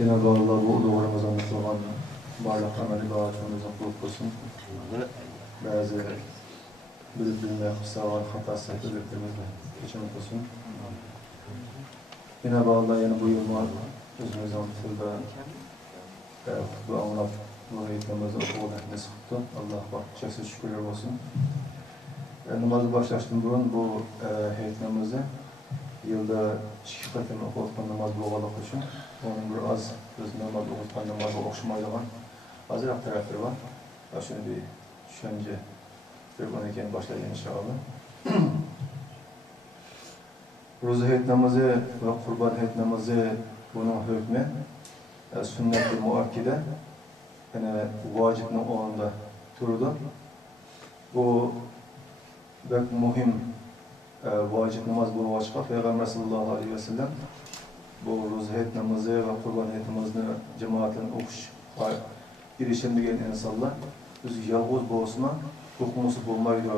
Cenab-ı Allah bu ulu Ramazan'da kılgan barlıq ameli bağışımızın kılıp olsun. Bazı bilip bilmeye kısavar, hatası, özürlerimizle geçirmek olsun. Cenab-ı Allah yani bu yılma özümüzden tutulda bu anlat bu eğitimimizi okuğuna sıktı. Allah'a çeksiz şükürler olsun. Namazı başlaştım burun bu eğitimimizi yılda 2 qatim okuğutkan namaz boğalık için. Onun bir az biz namaz okuğutkan namazı okşamaydıgan azırak tarafları var. Şunu bir düşünce bir bana kendi başlayın inşallah. Roza heyet namazı ve kurban heyet namazı bunun hükmü sünnet-i muakkide yani vacibinin onunda turdu. Bu pek muhim vacib namaz bunu açıklar. Peygamber sallallahu aleyhi ve sellem bu roza heyet namazı ve kurban heyet namazını cemaatin okuş girişimdigen insanlar biz yalğız boğusuna hukumusu bulmaydı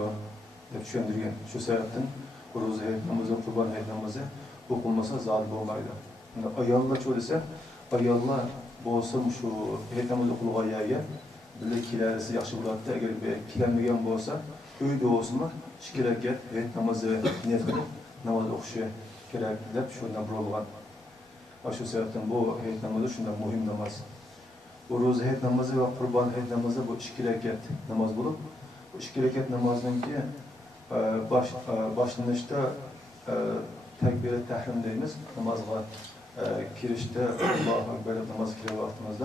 dep düşündürgen. Şu sebepten bu roza heyet namazı, kurban heyet namazı okunmasa zat bulmaydı. Ayalla çöylese, ayalla boğusum şu heyet namazı kuluğa yerge bile kilerisi yaxşı bulattı. Eğer bir kilenmegen boğusa öyle olsunlar, şikileket heyet namazı niyet kılıp namaz okuşu gerek dep şundan bulgan. Şu sebepten bu heyet namazı şundan muhim namaz. Bu roza heyet namazı ve kurban heyet namazı bu 2 rekat namaz bulup bu 2 rekat namazdan ki başlanışta tekbir-i tahrim deyimiz namazga kirişte Allahu Ekber namaz kire vaktimizde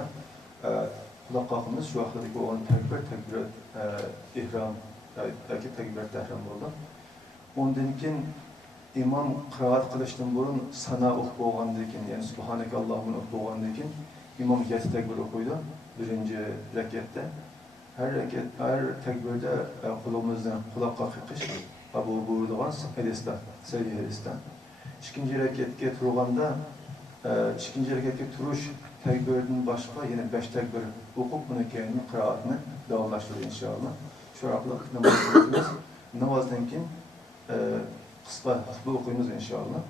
kulak kalkımız şu vaxtdaki olan tekbir ihram belki tekbir tahrim oldu. Ondan keyin imam kıraat kılıştan burun sana okup olgandan keyin yani Subhaneke Allahümme okup olgandan keyin İmam 7 tekbir okuydu birinci rekatte. Her tekbirde kulağımızdan kulakka kıkış Abu Buyurduğan Hedis'ten, Seyri Hedis'ten. İkinci rekatke turganda, ikinci rekatke turuş tekbirden başka yine 5 tekbir okup bunu kendini kıraatını devamlaştırır inşallah. Şu arkalık namazdan keyin kısa hutbe okuyunuz inşallah.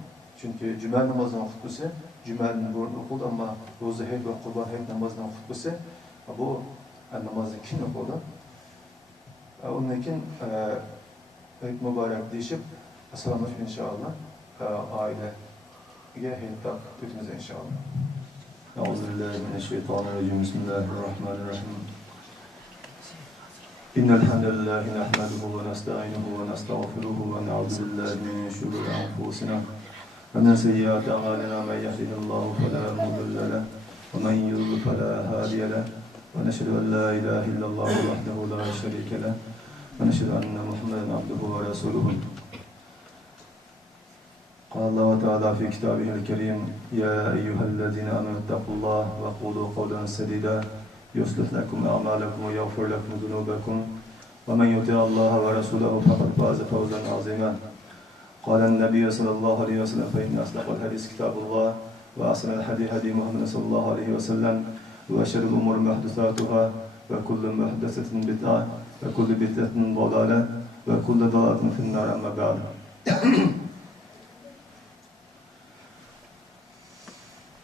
Çünkü cümel namazının hutbesi cümelin burun okuldu ama roza heyet ve kurban heyet namazının hutbesi bu namazın kin okuldu. Onun için heyet mübarek deyişip selamlaşıp inşallah aileye heyette tutunuz inşallah. Euzubillahimineşşeytanirracim. Bismillahirrahmanirrahim. İnnel hamdelellahi nehmeduhu ve nestaînuhu ve nestağfiruhu ve na'ûzu billahi min şurûri enfusina ومن سيئات أعمالنا من يهده الله فلا مضل له ومن يضلل فلا هادي له ونشهد أن لا إله إلا الله وحده لا شريك له ونشهد أن محمدا عبده ورسوله قال الله تعالى في كتابه الكريم يا أيها الذين آمنوا اتقوا الله وقولوا قولا سديدا يصلح لكم أعمالكم ويغفر لكم ذنوبكم ومن يطع الله ورسوله فقد فاز فوزا عظيما قال النبي صلى الله عليه وسلم فإن أصدق الحديث كتاب الله وأحسن الهدي هدي محمد صلى الله عليه وسلم وشر الأمور محدثاتها وكل محدثة بدعة وكل بدعة ضلالة وكل ضلالة في النار أما بعد.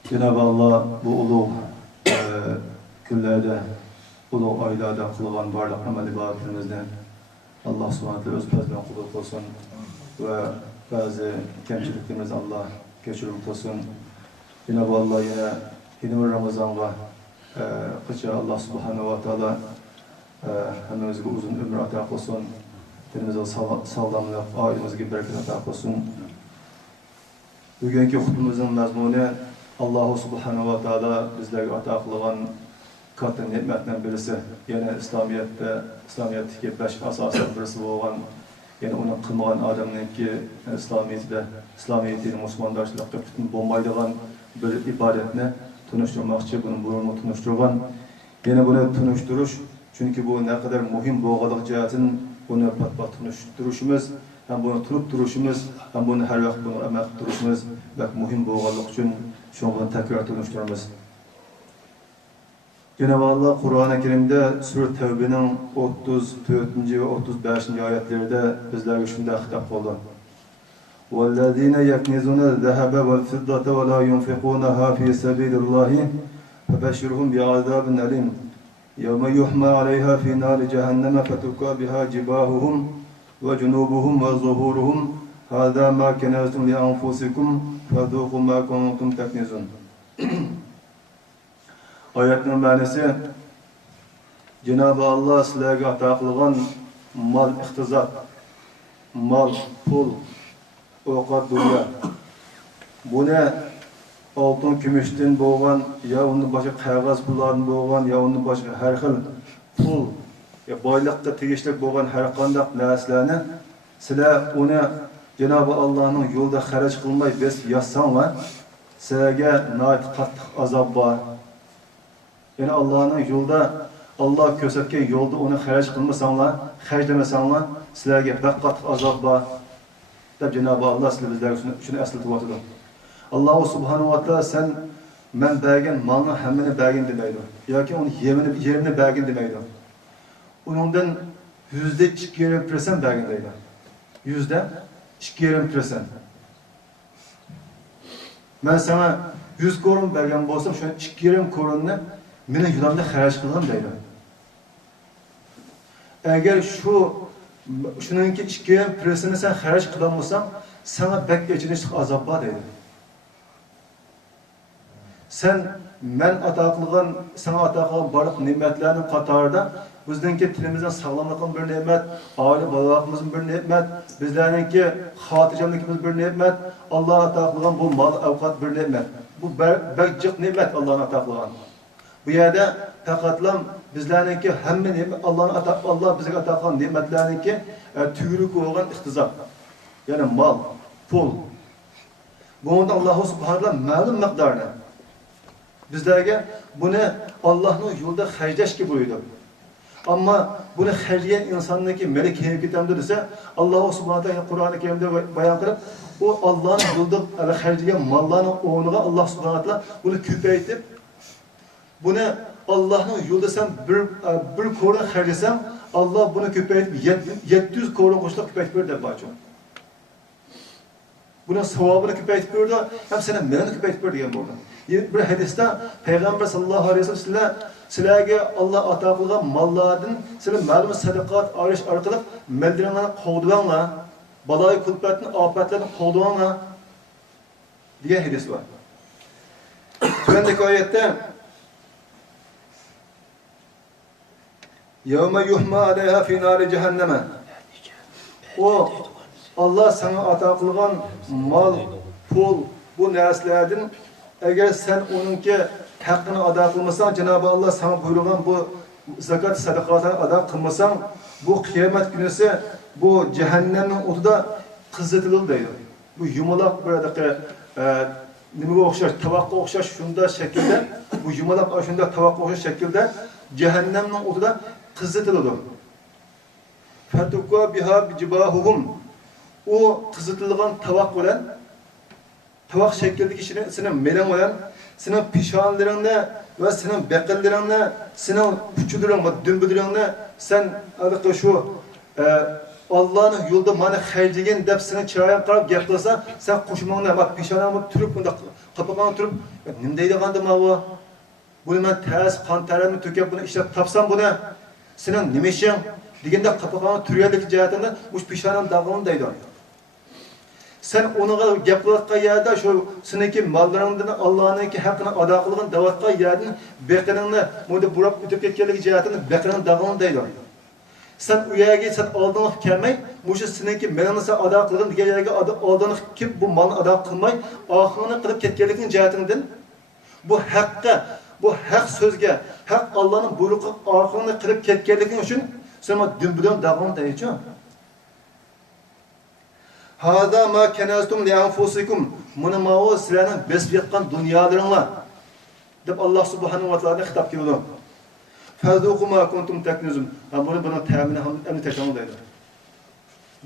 Cenab-ı Allah bu ulu günlerde, ulu aylarda kılınan barlıq amel ibadetlerimizden Allah subhanahu öz fazlına kulluk olsun ve bazı kemçiliklerimiz Allah geçirim olsun. Cenab-ı Allah yine yeni Ramazan'a kıça Allah subhanahu wa ta'ala hemimizge uzun ömür atak olsun. Dilimize sağlamlık, ailemizge bereket atak olsun. Bugünkü hutbumuzun mazmunu Allah subhanahu wa ta'ala bizlerge atak kılgan katı nimetten birisi. Yani İslamiyet'teki 5 asasın birisi olan yani onu kılmayan adamın ki İslamiyet'in Müslümandaşlıkta bütün bombaydıgan bir ibadetine tunuşturmakçı, bunun burnunu tunuşturgan. Yani bunu tunuşturuş, çünkü bu ne kadar muhim boğalık cihetin bunu pat tunuşturuşumuz, hem bunu tutup duruşumuz, hem bunu her vakit bunu emek duruşumuz ve muhim boğalık için şunu tekrar tunuşturmamız. Cenab-ı Allah Kur'an-ı Kerim'de Sure Tevbe'nin 34. ve 35. ayetlerde bizlerge şunda hitap oldu. وَالَّذ۪ينَ يَكْنِزُونَ الذَّهَبَ وَالْفِضَّةَ وَلَا يُنْفِقُونَهَا فِي سَب۪يلِ اللّٰهِ فبشرهم بعذاب أليم يوم يحمى عليها في نار جهنم فتكوى بها جباههم وجنوبهم وظهورهم هذا ما كنزتم لأنفسكم فذوقوا ما كنتم تكنزون. Ayetinin manisi Cenab-ı Allah sizlerge ata kılgan mal ihtizat, mal, pul, ovqat dünya. Bu ne? Altın, gümüşten boğan, ya onun başka kağıt pullardan boğan, ya onun başka her xil pul, ya baylıkta tegişlik boğan her kandak narsalarni sizler onu Cenab-ı Allah'ın yolda xaraj kılmay biz yazsanlar, sizlerge nait qattiq azab var. Yani Allah'ın yolda, Allah körsatgan yolda onu xaraj qilmasanlar, xarjlamasanlar, sizlerge pek qattiq azab var. Deb Cenab-ı Allah sizler bizlerge şunu eslatib o'tadi. Allah subhanahu wa ta'ala sen men bergen malını hemmeni bergen demeydi. Yoki onu yerini bergen demeydi. Onundan %2,5% bergen deydi. %2,5%. Ben sana 100 koron bergen bolsam, şu 2,5 koronni meni yulamda xaraj qilgin deydi. Eğer şununki 2,5%ni sen xaraj qilolmasang, sana bek echinishlik azab bor deydi. Sen men ata qilgan, sana ata qilgan barliq ne'matlarning qatorida bizningki tilimizning sog'lomligimiz bir ne'mat, oila bolaligimiz bir ne'mat, bizlarningki xotirjamligimiz bir ne'mat, Alloh ata qilgan bu mol ovqat bir ne'mat. Bu jiq ne'mat Allohning ata qilgan. Bu yerda faqatlam bizlarningki hamma ne'mat Allah bizga ata qilgan ne'matlarningki tug'ruq bo'lgan iqtizod. Ya'ni mol, pul. Bunda Alloh subhanahu va taolo ma'lum miqdorda bizlerge bunu Allah'ın yolda xarjlashga buyurdi. Ama bunu xarjlayan insandaki melek hareketimde ise Allah subhanahu wa ta'ala Kur'an-ı Kerim'de bayan kılıp o Allah'ın yolda xarjlayan mallarının oğluna Allah subhanahu wa ta'ala bunu küpeytip bunu Allah'ın yolda sen bir korun xarjlasan Allah bunu küpeytip 700 korun koşuluk küpeytip bir de bacım. Bunun sevabını küpeytip bir de hem senin melini küpeytip bir diyen burada. Bir hadiste Peygamber sallallahu aleyhi ve sellem sizlerge Allah ata kılgan mallardan sizin ma'lum sadakat arış arkalıp meldirenlerini kovduvanla, balayı kulpetini, afetlerini kovduvanla diye hadis var. Tüvendeki ayette يَوْمَ يُحْمَا عَلَيْهَا فِي نَارِ cehenneme. O Allah sana ata kılgan mal, pul, bu neslerden eğer sen onunki hakkını ada kılmasan, Cenab-ı Allah sana buyurulan bu zakat sadakatını ada kılmasan, bu kıyamet günüsü bu cehennemin otuda kızıtılır deydi. Bu yumalak buradaki nimeye okşar, tavakka okşar şunda şekilde, bu yumalak şunda tavakka okşar şekilde cehennemin otuda kızıtılır. Fetukwa biha bicibahuhum. O kızıtılığın tavak olan, tavak şekildeki kişinin senin melen olan, senin pişanlarınla ve senin bekillerinle, senin küçülerinle, dümbülerinle sen şu Allah'ın yolda bana xarjlagan deb seni çırağın qarab gap qilsa, sen qo'shmonga bak pishonamni turib bunda qapaqani turib, nima deydiganda bu? Buni men tas qon tarimni to'kib buni ishlab topsam buni senin nima ishing deganda qapaqani turganlik jihatida ush pishonam dag'ini deydi. Sen onuğa gap qilayotgan yerda shu seniki mollaringdan Allohning haqqini ado qilgan davatgan yerdan beqiningni bunda burab o'tib ketganligi jihatini beqining dag'ini deydi. Sen u yerga sen oldinlik kelmay, mushu seniki menimsa ado qilgan degan yerga oldinlik kim bu malni ado qilmay, oxirini qilib ketganligining jihatidan bu haqqa, bu haq so'zga, haq Allohning buyruqi oxirini qilib ketganliging uchun sen dumbudan dag'ini deychi. Hada ma kanaztum li anfusikum. Bunu ma'o sizlarning besib yotgan dunyolaringlar deb Alloh subhanahu va taolo xitob qildi. Fazuqu ma kuntum taknizun. Buni ta'mini ham endi tekrarlaydi deydi.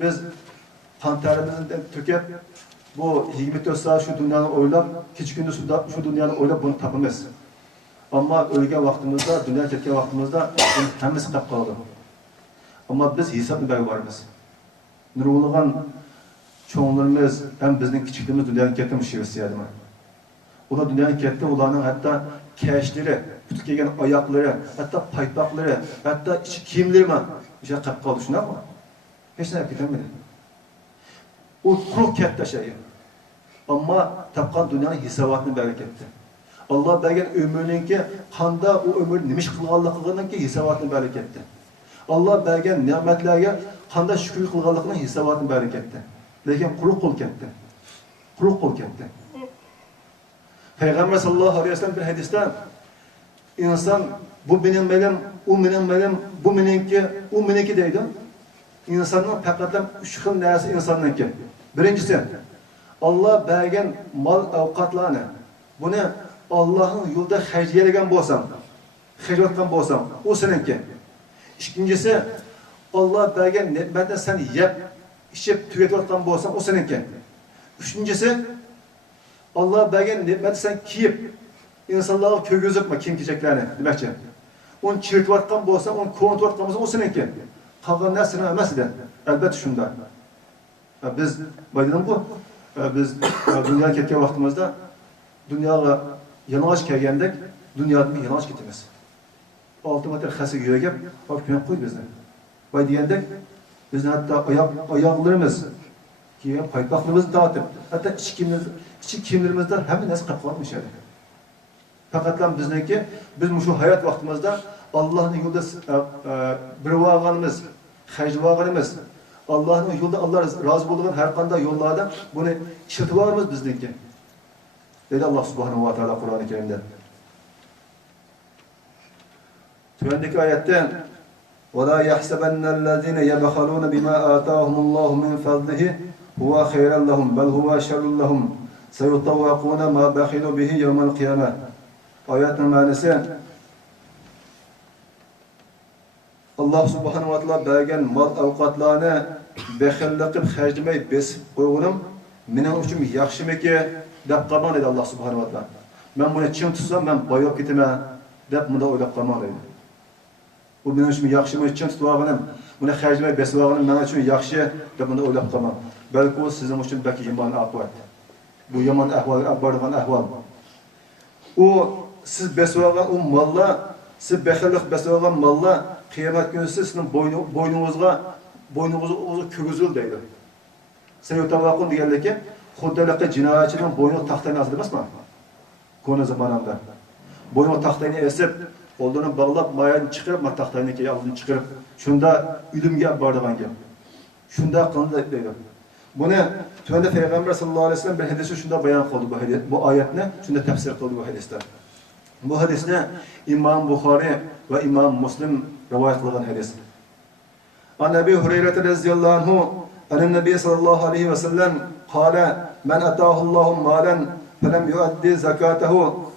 Biz qantarimizni to'kib bu 24 soat shu dunyoni o'ylab, kecha kunduz shu dunyoni o'ylab buni topamiz. Ammo o'lgan vaqtimizda, dunyo ketgan vaqtimizda buni hammasi qolib qoldi. Ammo biz hisobni beramiz. Nurg'ulg'an cho'nglarimiz ham bizning kichikligimiz dunyodan ketmiş şivisi yadımı. Ular dünyanın ketdi, ularning hatta keşleri, puti kelgan oyoqlari, hatta paypoqlari, hatta ichi kiyimlari ham o'sha qolib qoldi, shundaqmi? Hech narsa ketmadi. U quruq katta şey. Ammo topgan dunyoning hisobotini berib ketdi. Allah bergan ömrününki qanda o ömür nima ish qilganligininki hisobotini berib ketdi. Allah bergan ne'matlarga qanda shukr qilganligining hisobotini berib ketdi. Lekin quruq qo'l ketdi. Quruq qo'l ketdi. Peygamber sallallahu aleyhi ve sellem bir hadiste insan bu benim belim, o benim belim, bu benimki, o benimki deydi. İnsanın faqat 3 xil narsa insonniki. Birincisi Allah bergen mal avqatlarni buni Allah'ın yo'lida xarjlagan bo'lsam, xarjlatgan bo'lsam, o seninki. İkincisi Allah bergen ne'matni sen yeb, ichib tugatayotgan bo'lsam, o seninki. Üçüncüsü Allah bergen ne'matni sen kiyib, insonlarga ko'rgizibmi kiyim kechaklarni, demakchi. Onu chirtayotgan bo'lsam, onu ko'rayotgan bo'lsam, o seninki. Qolgan narsa emas edi. Albatta shunda. Biz baydan bu biz dunyoga ketgan vaqtimizda dunyoga yanash kelgandek, dunyodan yanash ketamiz. 6 metr xasi yuragib, olib qo'yib qo'y bizni. Boy degandek, bizni hatto oyoqlarimiz, keyin paypoqlarimizni tortib, hatto ichki kiyimlarimizdan hamma narsa qilib qo'yishadi. Faqat bizniki biz shu hayot vaqtimizda Allohning yo'lida bir vaqtimiz, xarj vaqtimiz, Allah'ın yolda Allah razı bo'lgan har qanday yo'llarda buni ishlatib bizniki. Dedi Allah subhanahu va taolo Qur'oni Karimda. Tuvandagi oyatda "Va la yahsabannallazina yabkhaluna bima ataahumullohu min fadlihi huwa khayran lahum bal huwa sharrun lahum sayutawaquna ma bakhilu bihi yawmal qiyamah." Oyatning ma'nosi Allah subhanahu wa ta'ala bergen mal avqatlarni bexillik qilib xarjlamay besib qo'yganim mening uchun yaxshimiki deb qolmang dedi Allah subhanahu wa ta'ala. Men buni chim tutsam men boyib ketaman deb bunda o'ylab qolmang dedi. Bu mening uchun yaxshimi chim tutib olganim, buni xarjlamay besib olganim men uchun yaxshi deb bunda o'ylab qolmang. Balki u sizning uchun balki yomon ahvol. Bu yomon ahvol, borgan ahvol. U siz besib olgan u mollar, siz bexillik besib olgan mollar Kıyamet günü sizin boynunuzga kögüzül deydi. Sen yutavakun diyenler ki, Xuddalaki cinayetçinin boynu tahtayını azılmaz mı? Konu zamanında. Boynu tahtayını esip, kollarını bağlap, mayayını çıkarıp, tahtayını ki aldığını çıkarıp, şunda ülümge bardağın gibi. Şunda kılındı deydi. Bunu, tüvende Peygamber sallallahu aleyhi ve sellem bir hadisi şunda bayan kıldı bu ayetine, şunda tefsir kıldı bu hadiste. Bu hadisne İmam Bukhari ve İmam Müslim rivayet kılgan hadis. An Ebi Hureyre radhiyallahu anhu anen Nebi sallallahu aleyhi ve sellem kâle men atâhullahu mâlen felem yuaddi zakatehu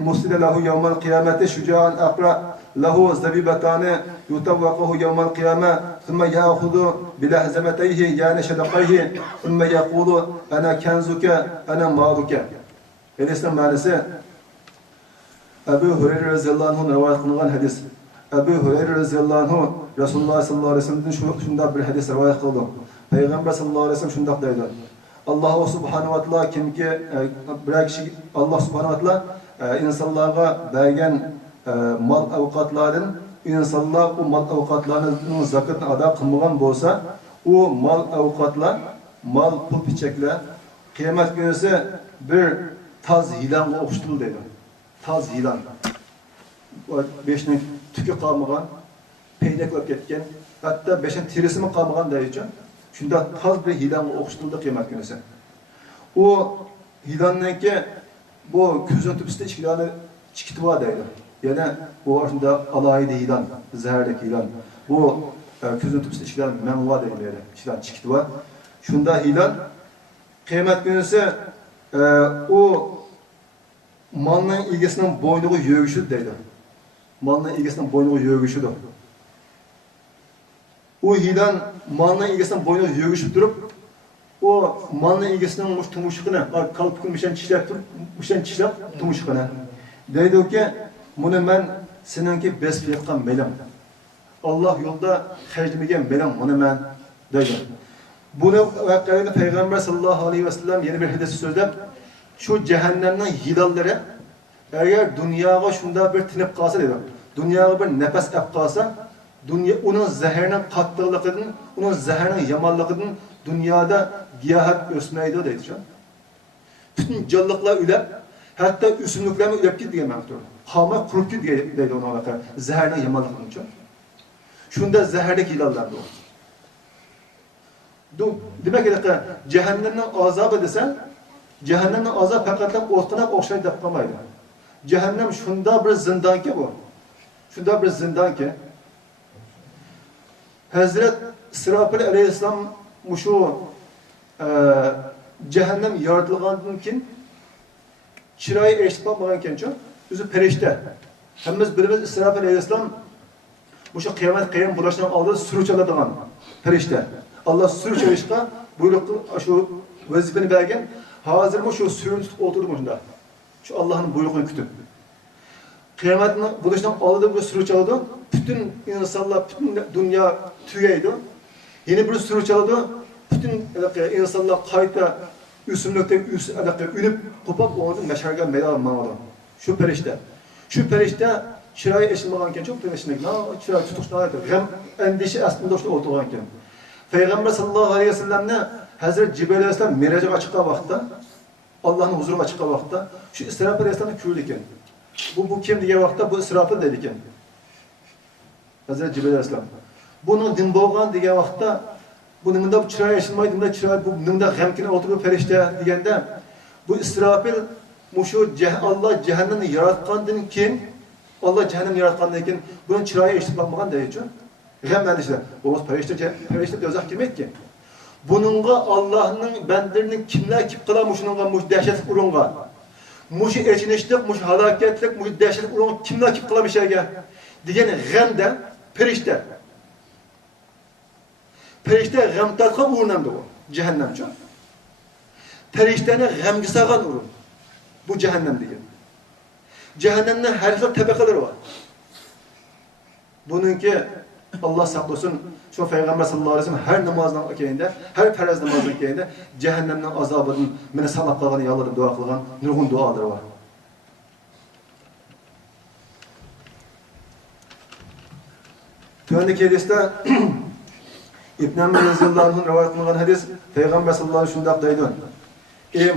musile lehu yevmel kıyameti şüca'an akra lehu zebibetâne yutavvakuhu yevmel kıyame thumme yâhudu bilehzemeteyhi yani şedakayhi thumme yekulu ana kenzuke ana mâruke. Hadis'in manası Ebu Hureyre radhiyallahu anhu rivayet kılınan hadis. Ebu Hureyre radhiyallahu anhu Resulullah sallallahu aleyhi ve sellem'den şunda bir hadis rivayet kıldı. Peygamber sallallahu aleyhi ve sellem şunda deydi. Allah subhanahu wa ta'ala kimki bir kişi Allah subhanahu wa ta'ala insanlarga bergen mal avqatların insanlar o mal avqatlarının zakatını ada kılmagan bolsa o mal avqatlar mal pul pichaklar kıyamet günüse bir taz yılanla okşutuldu deydi. Taz yılan. Beşinin tükü kalmagan, peynek öp ketken, hatta beşin tirisi mi kalmagan deyince, şunda taz bir yılanla okşutuldu kıyamet günüse. O yılanınki bu közün tüpüsünde içkilerini çıkıtıva deydi. Yani bu aslında alaydı yılan, zehirlik yılan. Bu közün tüpüsünde içkilerini menva deydi. İçkilerini çıkıtıva. Şunda yılan, kıyamet günüse o malının ilgisinin boynuğu yövüşüdür deydi. Malının ilgisinin boynuğu yövüşüdür. O yılan malının ilgisinin boynuğu yövüşüp durup, o malının ilgisinin tumuşukunu, kalpukun bir şey çişlep tumuşukunu. Deydi ki, bunu ben seninki besip yapkan melim. Allah yolda xərclimigen melim, bunu ben deydi. Bunu vakayında Peygamber sallallahu aleyhi ve sellem yeni bir hadisi sözde, şu cehennemden yılanları eğer dünyaya şunda bir tinip kalsa dedim. Dünyaya bir nefes ep kalsa, onun zehirinin katlılıkının, onun zehirinin yamanlığının dünyada giyahat ösmeydi deydi. Bütün canlılıklar ülep, hatta üsümlükler ülep gitti diye mektur. Kama kurup gitti deydi ona bakar. Zehirinin yamanlığının için. Şunda zehirlik yılanlardı o. Demek ki cehennemden azabı desen, cehennemden azab hakikaten ortanak okşayıp yapmamaydı. Cehennem şunda bir zindan ki bu. Şunda bir zindan ki. Hazret İsrafil aleyhisselam şu cehennem yaratılgandan kin çırayı eşit bakmagan kenço, özü perişte. Hemiz birimiz İsrafil aleyhisselam şu kıyamet kıyam bulaşından aldığı sürü çaladığan perişte. Allah sürü çalışka buyruklu şu vazifeni belgen hazır mı şu sürünü tutup oturdu şunda. Şu Allah'ın buyruğunu kütüp. Kıyametin bulaşından aldığı bir sürü çaladı. Bütün insanlar, bütün dünya tüyeydi. Yeni bir sürü çaladı. Bütün insanlar kayıtta üstünlükte ünüp kopap onu meşerge meydan mağadı. Şu perişte. Şu perişte çırayı eşilmağanken çok demiştik. Çırayı tutuklandı. Hem endişe aslında işte oturganken. Peygamber sallallahu aleyhi ve sellem'le Hazreti Cibril aleyhisselam Miraç'a açıkta vakti, Allah'ın huzuruna açıkta vakti, şu İsrafil aleyhisselam'ın kürdü iken. Bu kim diye vakti, bu İsrafil dedi iken. Hazreti Cibril aleyhisselam. Bunun din boğan diye vakti, bunun da çırayı yaşılmayı, bunun da gemkine oturup perişte diyende, bu İsrafil, Allah cehennemi yaratkandır kim? Allah cehennemi yaratkandır kim? Bunun çırayı yaşılıp bakmadan diye için. Hem endişeler. Olmaz perişte dözak kim et ki? Bununla Allah'ın bendirinin kimler kip kılamışınınla muş dehşetlik urunga. Muşu eçinişlik, muş halaketlik, muş dehşetlik urunga kimler kip kılamış ege. Diyene gemde, perişte. Perişte gemtarka uğrunamdı o. Cehennemci. Periştene gemgisagan urun. Bu cehennem diye. Cehennemden her türlü tabakaları var. Bununki Allah saklasın, şu Peygamber sallallahu aleyhi ve sellem her namazdan okeyinde, her perez namazdan okeyinde cehennemden azabının, mene sanatlarını yalvarıp dua kılgan, nurgun duaları var. Tüvendeki hadiste İbn Ömer radıyallahu anh'ın rivayet kılgan hadis, Peygamber sallallahu aleyhi ve sellem deydi. Ey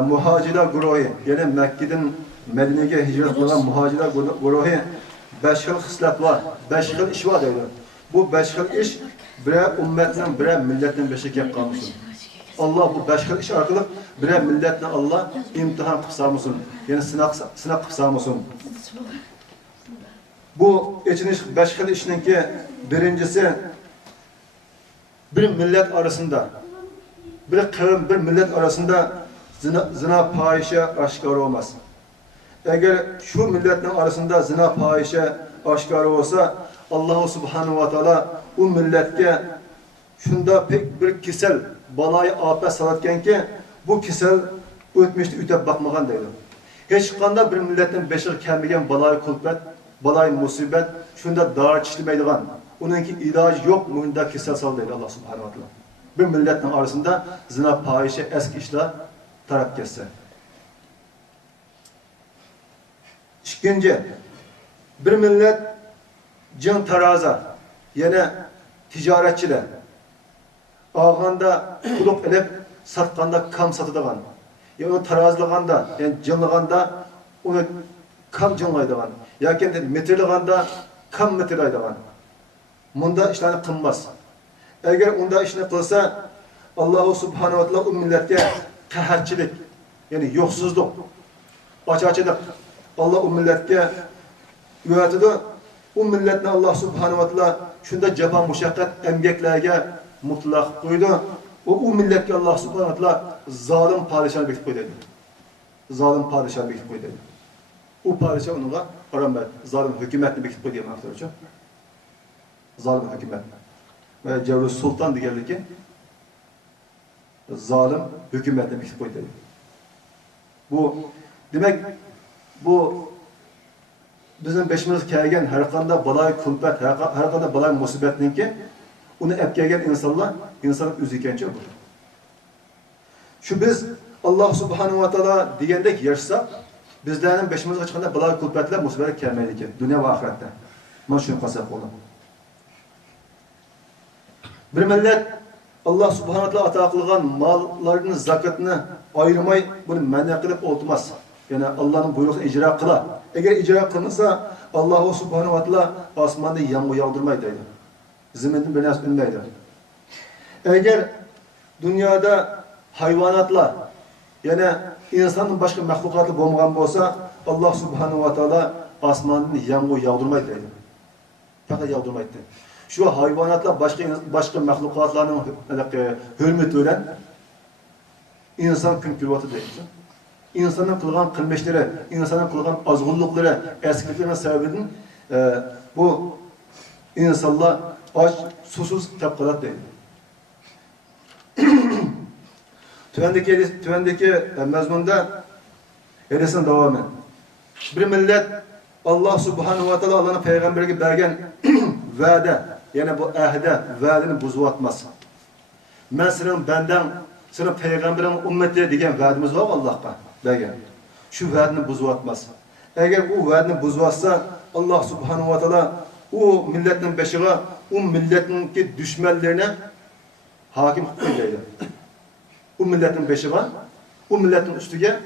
muhacirler grubu, yani Mekke'den Medine'ye hicret kılan muhacirler grubu, 5 xil xislat var, 5 xil iş var deydi. Bu 5 xil iş, bire ümmetten, bire milletten beşik yap kalmışsın. Allah bu 5 xil iş arkalık, bire milletten Allah imtihan kıpsamışsın. Yani sınav kıpsamışsın. Bu 5 xil işinin ki birincisi, bir millet arasında, bir kavim, bir millet arasında zina, fahişe aşikar olmaz. Eğer şu milletin arasında zina, fahişe aşikar olsa, Allah subhanahu wa ta'ala o milletke şunda pek bir kisel balayı afet salatken ki bu kisel ötmüştü ütep bakmagan deydi. Hiç kanda bir milletin beşik kelmegen balayı kulpet, balayı musibet şunda dar çişlemeydiğen, onunki ilacı yok muhunda kisel sal deydi Allah subhanahu wa ta'ala. Bir milletin arasında zina, fahişe, eski işler taraf kesse. İkinci, bir millet cin taraza, yani ticaretçiler, ağanda kuluk edip, satkanda kam satıdığan, yani onu tarazlığanda, yani cinlığanda onu kam cinlaydığan, yani metrlığanda kam metrlaydığan. Bunda işlerini kılmaz. Eğer onda işini kılsa, Allah subhanahu wa ta'ala o millete kahatçilik, yani yoksuzluk, açıkçılık, Allah o milletke üretidi. O milletine Allah subhanahu wa ta'ala şunda cefa muşakkat emgeklerge mutlak koydu. O milletke Allah subhanahu wa ta'ala zalim padişahını bekip koydu. Zalim padişahını bekip koydu. O padişah onunla paramber, zalim hükümetini bekip koydu. Zalim hükümet. Ve Cevri Sultan diye ki zalim hükümetini bekip koydu. Bu demek bu bizim beşimiz kelgen her kanda balay kulpet, her kanda balay musibetinin ki onu ep kelgen insanlar, insanın üzü iken çok. Şu biz Allah subhanahu wa ta'ala degandek yaşsa bizlerinin başımıza çıkanda bala kulpetler musibet gelmeydi ki. Dünya ve ahirette. Bunu şunu kasap olun. Bir millet Allah subhanahu wa ta'ala ata kılgan mallarının zakatını ayırmayı bunu menye kılıp olmaz. Yani Allah'ın buyruğunu icra kıla. Eğer icra kılınsa Allah subhanahu wa ta'ala asmanda yağmur yağdırmaydı. Ziminden bir nas bilmeydi. Eğer dünyada hayvanatla yani insanın başka mahlukatı bulmagan olsa Allah subhanahu wa ta'ala asmandan yağmur yağdırmaydı. Fakat yağdırmaydı. Şu hayvanatla başka mahlukatların hürmeti ölen insan künkürvatı değil. İnsanın kılgan kılmışları, insanın kılgan azgınlıkları, eskiliklerinin sebebinin bu insanlar aç, susuz tepkilat değil. Tüvendeki mezmunda edesin devamı. Bir millet Allah subhanahu wa ta'ala Allah'ın peygamberine bergen vade, yani bu ahde, vaadini buzup atmaz. Ben senin peygamberin ümmeti degen vaadimiz var Allah'a bergen. Şu vaadini buzup atmaz. Eğer o vaadini buzup atsa Allah subhanahu wa ta'ala o milletin beşiğe, o milletin düşmanlarına hakim kılıydı. O milletin beşiğe, o milletin üstüge,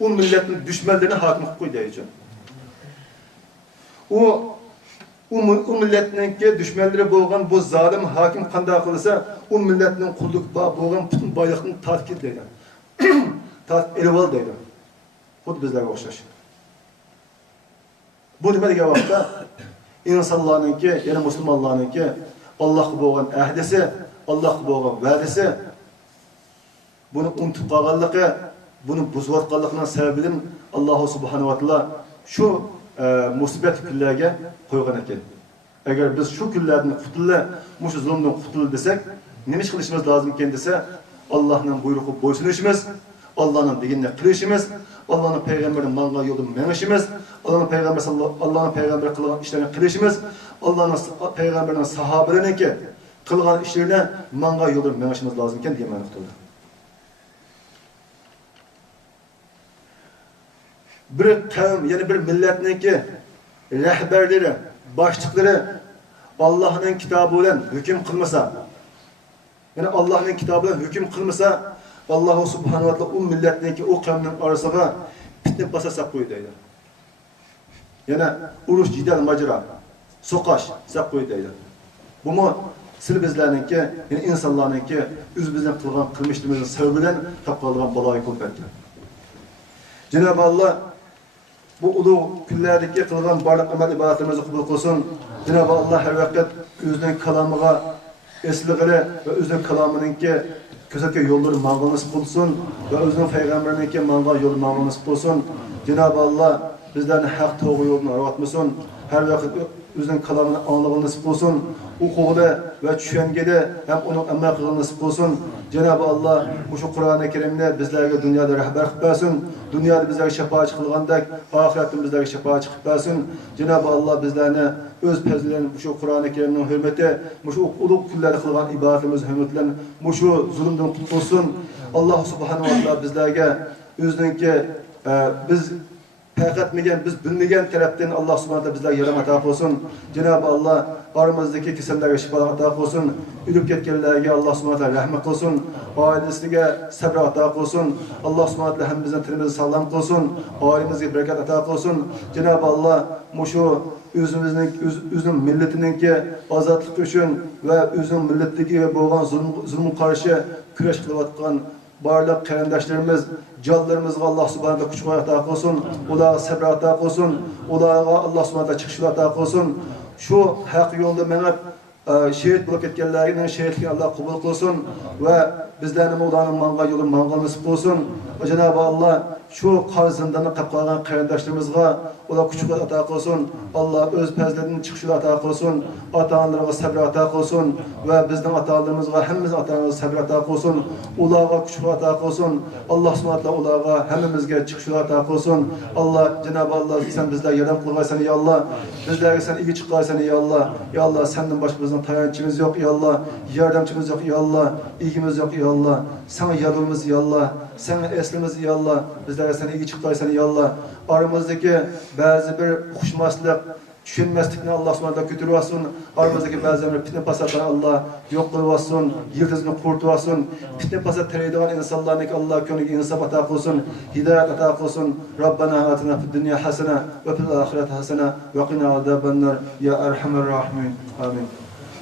o milletin düşmanlarına hakim kılıydı. O milletin düşmanları boğan bu zalim hakim kanda kılsa, o milletin kulluk boğan bütün bayrakını tatkil deydi. Elval deydi. Bu bizlere okşaş. Bu demek vakti insanların ki, yani Müslümanların ki Allah'ı boğan ahdisi, Allah'ı boğan vadisi, bunu unutup kalganlığı, bunu buzvatkallıkının sebebinin Allah subhanahu wa ta'ala şu musibet küllerge koygan ekan. Eğer biz şu küllerden kurtulda, şu zulümden kurtulda desek, nima qilishimiz lozim ekan desa, Allah'ın buyruğu boysunishimiz, Allah'ın deganini qilishimiz, Allah'ın peygamberinin mangan yo'lida menishimiz, Allah'ın peygamber qilgan ishlarini qilishimiz, Allah'ın peygamberinin sahabalarining qilgan ishlarini mangan yo'lida menishimiz lozim ekan degan ma'no qildi. Bir kavm, yani bir milletninki rehberleri, başlıkları Allah'ın kitabı ile hüküm kılmasa, yani Allah'ın kitabı ile hüküm kılmasa, Allah subhanahu wa ta'ala o milletninki o kavmin arasına fitne basasak koydaydı. Yani uruş, cidal, macera, sokaş sak koydaydı. Bu mu sil bizlerinki, yani insanlarınki üz bizden kılgan kılmışlığımızın sebebiyle kapkalıgan balayı kulpetler. Cenab-ı Allah bu ulu küllerdeki kılgan barlık amel ibadetimizi kabul kılsın. Cenab-ı Allah her vakit özünün kalamıga esliğine ve özünün kalamınınki köseke yolları mangal nasip olsun ve özünün peygamberinin mangal yolu mangal nasip olsun. Cenab-ı Allah bizlerin hak doğru yolunu aratmasın. Her vakit özünün kalamını anlığı nasip olsun. Okuğunu ve düşengeli hem onun emel kılığını nasip olsun. Cenab-ı Allah bu şu Kur'an-ı Kerim'de bizlerge dünyada rehber kıpasın. Dünyada bizlerge şefaat kılgandek, ahiretin bizlerge şefaat kıpasın. Cenab-ı Allah bizlerine öz pezlerini bu şu Kur'an-ı Kerim'in hürmeti, bu şu uluk külleri kılgan ibadetimiz hürmetlerini, bu şu zulümden tutulsun. Allah subhanahu wa ta'ala bizlerge özününki biz pek etmegen, biz bilmegen taraftan Allah subhanahu wa ta'ala bizlerge yardım ata olsun. Cenab-ı Allah aramızdaki kesellerge şifa ata olsun. Ölüp ketkenlerge Allah subhanahu wa ta'ala rahmet olsun. Ailesine sabır ata olsun. Allah subhanahu wa ta'ala hem bizden tilimizi sağlam kılsın. Ailemizge bereket ata olsun. Cenab-ı Allah muşu özünün milletinin azatlık üçün ve özünün milletdeki boğan zulmün karşı küreş kılıvatkan barlıq qarindaşlarımız, canlarımızga Allah subhanahu wa ta'ala kuch ata qilsin, ularga sabr ata qilsin, ularga Allah subhanahu wa ta'ala chiqishni ata qilsin. Şu haq yo'lda menib şehit bo'lib ketganlarning shehidligini Allah qabul qilsin va bizlarning ularning mangan yo'li mangan nasib qilsin. Va Cenab-ı Allah şu qor zindonda qolib qolgan qarindoshlarımizga ular kuch ata qilsin. Allah o'z fazlidan chiqishni ata qilsin, ota-onalarga sabr ata qilsin va bizning ota-onalarımizga hammamiz ota-onalarga sabr ata qilsin. Ularga kuch ata qilsin. Allah subhanahu wa ta'ala ularga hammamizga chiqishni ata qilsin. Allah Cenab-ı Allah sen bizlarga yordam qilgaysan ya Allah. Bizlarga sen iyi chiqaysan ya Allah. Ya Allah senden başka bizning tayanchimiz yok ya Allah. Yordamchimiz yok ya Allah. İlgimiz yok ya Allah. Sana yardımımız ya Allah. Sana neslimiz ey Allah, bizlərə səni iyi çıxdaysan ey Allah. Aramızdakı bəzi bir uxuşmaslık, düşünmezlikini Allah subhanahu götürüp alsın. Aramızdaki bazıları fitne pasatları Allah yok kılıp alsın. Yıldızını kurtup alsın. Fitne pasat tereydiğin insanlarına ki Allah könlü insaf ata kılsın. Hidayet ata kılsın. Rabbana atina fid dünya hasene ve fil ahireti hasene ve qina azabennar ya erhamer rahimin. Amin.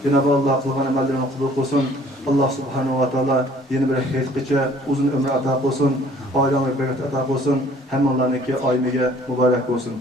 Cenab-ı Allah kılgan emellerini kabul kılsın. Allah subhanahu wa ta'ala yeni bir hayatlıca uzun ömür ata kılsın. Ailem ve bereket ata kılsın. Hem onlarınki aymige mübarek olsun.